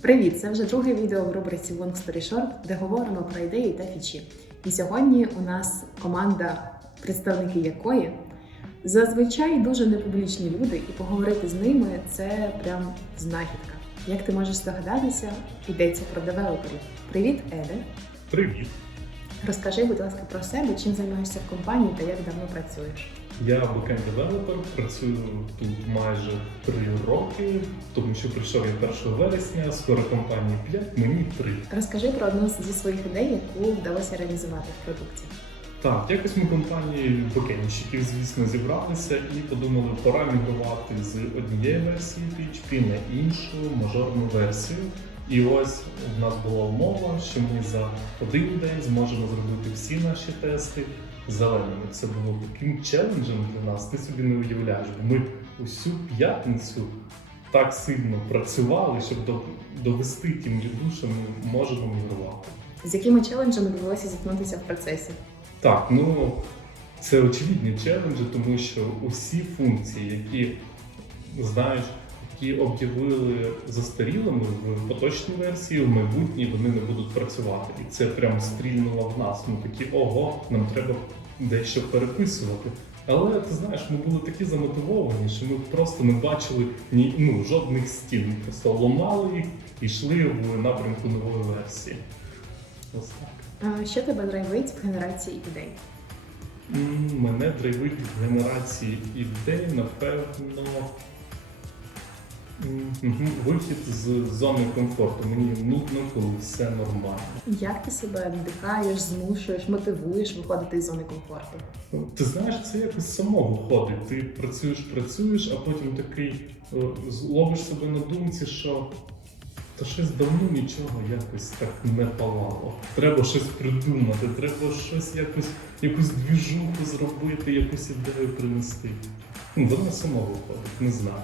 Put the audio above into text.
Привіт! Це вже друге відео в рубриці Long Story Short, де говоримо про ідеї та фічі. І сьогодні у нас команда, представники якої зазвичай дуже непублічні люди, і поговорити з ними це прям знахідка. Як ти можеш здогадатися, йдеться про девелоперів. Привіт, Еде. Привіт! Розкажи, будь ласка, про себе, чим займаєшся в компанії та як давно працюєш. Я бекенд девелопер, працюю тут майже три роки, тому що прийшов я 1 вересня, скоро компанії 5, мені 3. Розкажи про одну зі своїх ідей, яку вдалося реалізувати в продукті. Так, якось ми компанії бекендщиків, звісно, зібралися і подумали, пора мігрувати з однієї версії PHP на іншу мажорну версію. І ось у нас була умова, що ми за один день зможемо зробити всі наші тести зеленими. Це було таким челенджем для нас. Ти собі не уявляєш, бо ми усю п'ятницю так сильно працювали, щоб довести тим ліду, що ми можемо мігрувати. З якими челенджами довелося зіткнутися в процесі? Так, ну це очевидні челенджі, тому що усі функції, які знаєш, які об'явили застарілими в поточній версії, в майбутній вони не будуть працювати. І це прямо стрільнуло в нас. Ми такі ого, нам треба дещо переписувати. Але ти знаєш, ми були такі замотивовані, що ми просто не бачили ні ну, жодних стін. Ми просто ламали їх і йшли в напрямку нової версії. Ось так. А Що тебе драйвить в генерації ідей? Мене драйвить в генерації ідей, напевно. Вихід з зони комфорту. Мені нудно, коли все нормально. Як ти себе надихаєш, змушуєш, мотивуєш виходити з зони комфорту? Ну, Ти знаєш, це якось само виходить. Ти працюєш, працюєш, а потім такий е, ловиш себе на думці, що та щось давно нічого якось так не палало. Треба щось придумати, треба щось якось, якусь двіжуху зробити, якусь ідею принести. Воно само виходить, не знаю.